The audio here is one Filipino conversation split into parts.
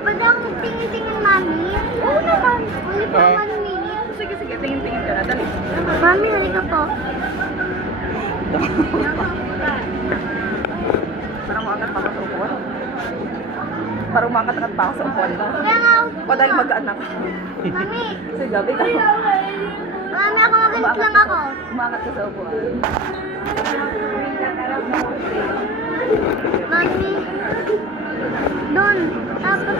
Pwede akong tingin-tingin, Mami? Oo naman. Only for 1 minute. Sige, tingin-tingin ka na. Dali. Mami, halika po. Parang umangat pa ako sa upuan. Parang umangat pa ako sa upuan na. Kaya nga ako. O dahil mag-anak. Mami. Kasi gabi ka. Mami, ako magalit lang ako. Umangat ka sa upuan. Mami. Doon. Tapos.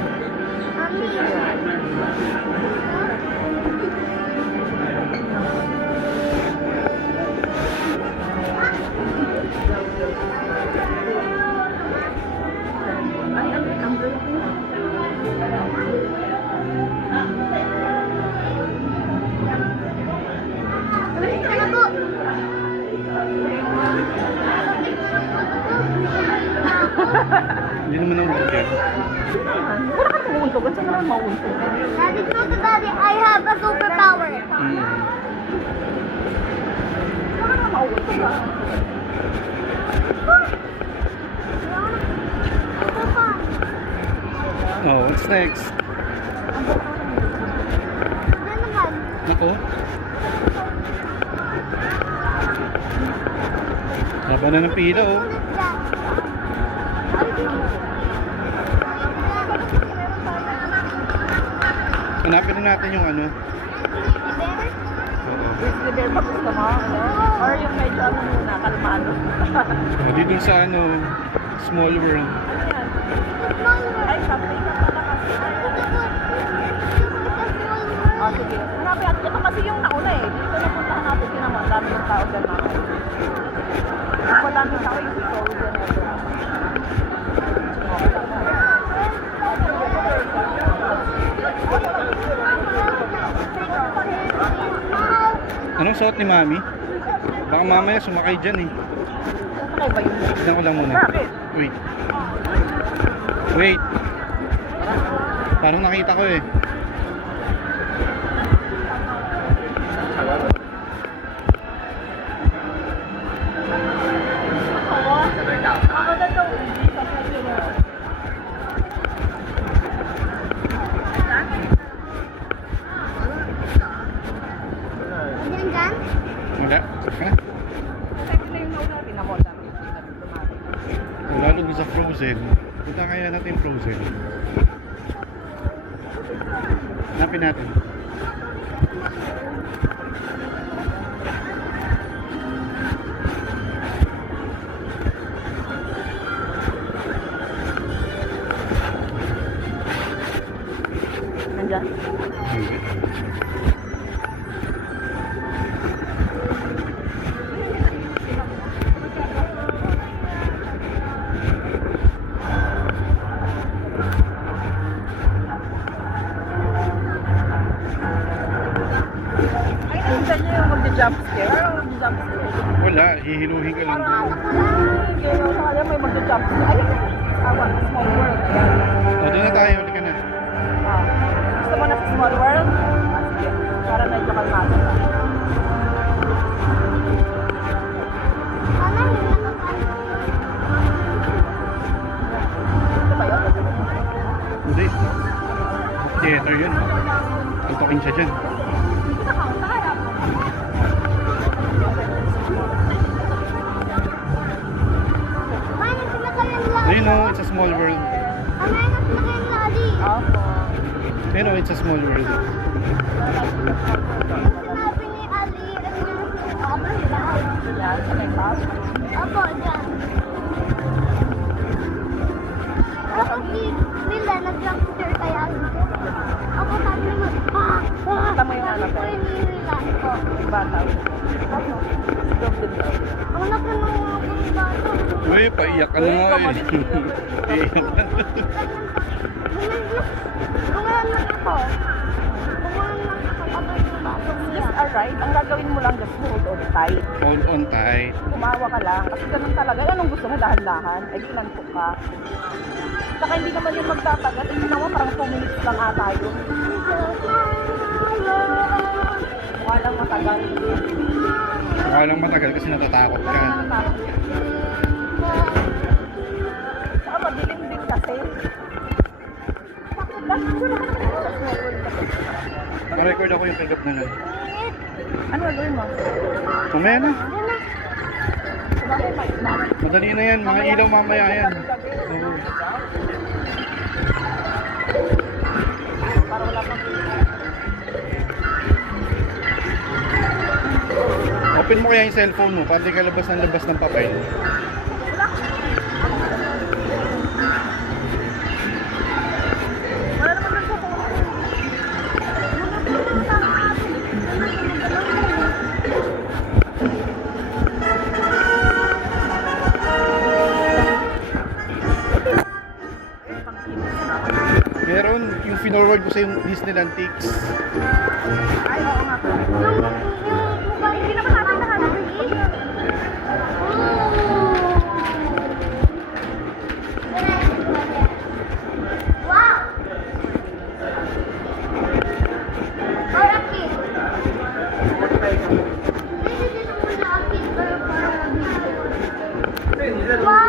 Mami. Ano po? Hindi naman nauntog yan. Wala ka mauuntogan. Saan naman mauuntogan? Daddy, true to daddy, I have a superpower. Wala ka mauuntogan. Oh, what's next? Ano naman? Nako. Haba na ng pila, oh. Hanapin na natin yung ano. Oo. Grizzly bear ba gusto mo? Or yung medyo ano muna, kalmado? Oh, di dun sa ano, Small World. Ano yan? Ay, something na pala kasi. Ah, sige. Hanapin natin. Ito kasi yung nauna eh. Dito na puntahan natin. Tingnan mo, ang dami ng tao dyan naman. Mas madaming tao yung frozen na ito. Anong suot ni Mami? Baka mamaya sumakay dyan eh. Sakay ba yun? Tignan ko lang muna. Bakit? Wait. Wait. Parang nakita ko eh. Ako na daw. Diyan dyan? Wala. Saka na. Second na yung nauna. Tingnan mo, ang dami yung dumami. Lalo dun sa Frozen. Punta kaya natin Frozen. Hanapin natin. Nandiyan? Ay, nakita niyo yung magja-jump scare? Ano magja-jump scare? Wala. Hihiluhin ka lang doon. Yung sa kanya may magja-jump scare. Ayun, awa, small world. Ayan. O, doon na tayo. Halika na. Ah, gusto mo na sa small world? Ah, sige. Para medyo kalmado na. Sana hindi nakakaano. Ito ba yun? Hindi. Theater yun. Tutukin siya dyan. Mami, sinakay ang lali. Ayun o, it's a small world. Mami, sinakay ang lali. Opo. Ayun o, it's a small world. Sinabi ni Ali, Yan, sa may house. Opo, dyan. Tapos si Mila, nag-jump scare kay Ali. Ako sabi mo, Kita mo yung sabi anak ko ko. yung Mila ko. Yung bata. Ano? Joke din daw. Ang laki ng mga pong baso. Uy, paiyak ka na nga eh. Paiyak ka. Gumayan lang ako. Gumayan lang ako. Abay yung baso niya. Just alright. Ang gagawin mo lang, just hold on tight. Hold on tight. Kumawa ka lang. Kasi ganun talaga. Anong gusto mo? Dahan-dahan. Ay, inantok ka. Saka hindi naman yun magtatagal. Hindi naman parang 2 minutes lang ata yun. Kaya lang matagal kasi natatakot ka. Saka madilim din kasi. Pa-record ako yung pick up na nun. Ano gagawin mo? Mamaya na. Sabagay, bakit? Madali na yan. Mga ilaw mamaya yan. Oo. Para wala pang Open mo kaya yung cellphone mo para di ka labas ng papel. wala naman lang sa phone. Meron yung finorward ko sa yung Disneyland Antiques. Ay, oo nga. Hindi naman natin nahanap. Wow! Or a kid. This is muna a kid pero parang wow!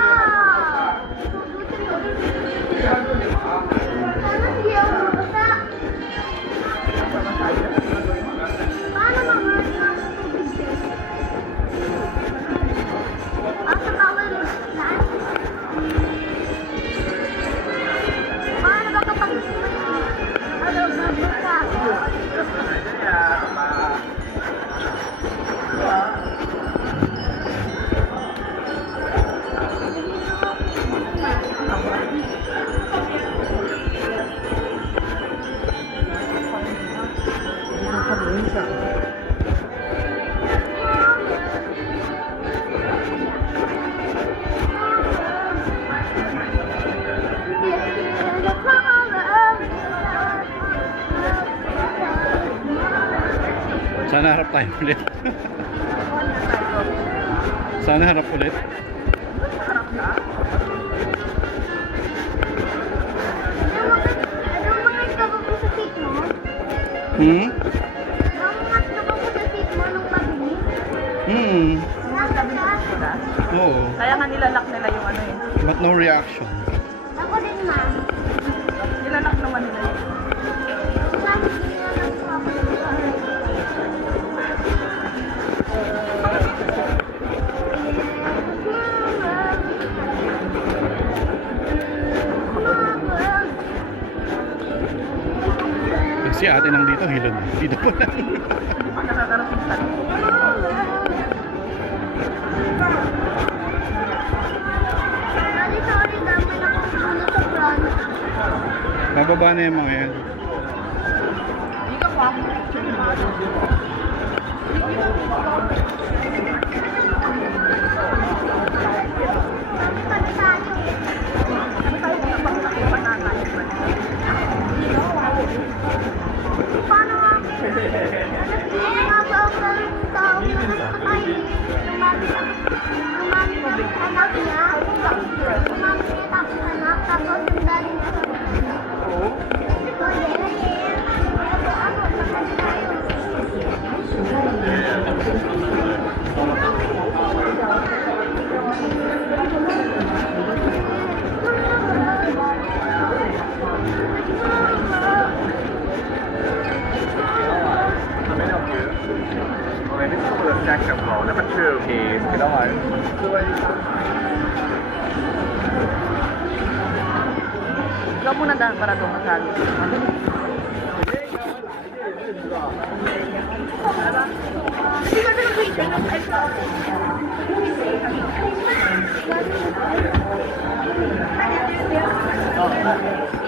Sana siya basta. Paano naman ang tubig? Sa bawal lang? Paano ba kapag ano, babasa? Sana harap tayo ulit. Sana harap ulit. Namangat ka ba po sa seat mo? Hmm? Namangat ka ba po sa seat mo nung mabilis? Hmm. Nasa? Oo. Kaya nga nilalak nila yung ano eh. But no reaction. Ako din, ma'am. Nilalak naman nila yun. Sabi niya lang po ako ng Si ate nang dito, hilod. Dito po lang. Hindi pa nakakarating sa Sorry, dami na kong puno sa front. Bababa na yung mga yan. Hindi ka pa. Sabi tayo. Sabi tayo kung napang nakipan natin. Paano nga? Hindi nga ba ako ng tao na nagpatay? Lumami ng anak niya. Lumami niya tapos anak. Tapos ang galing niya sa mga. Oo. Ano? Sabi tayo. Okay, this is for the second floor. Number 2 is below. Ikaw muna dahil para dumasali. Thank you.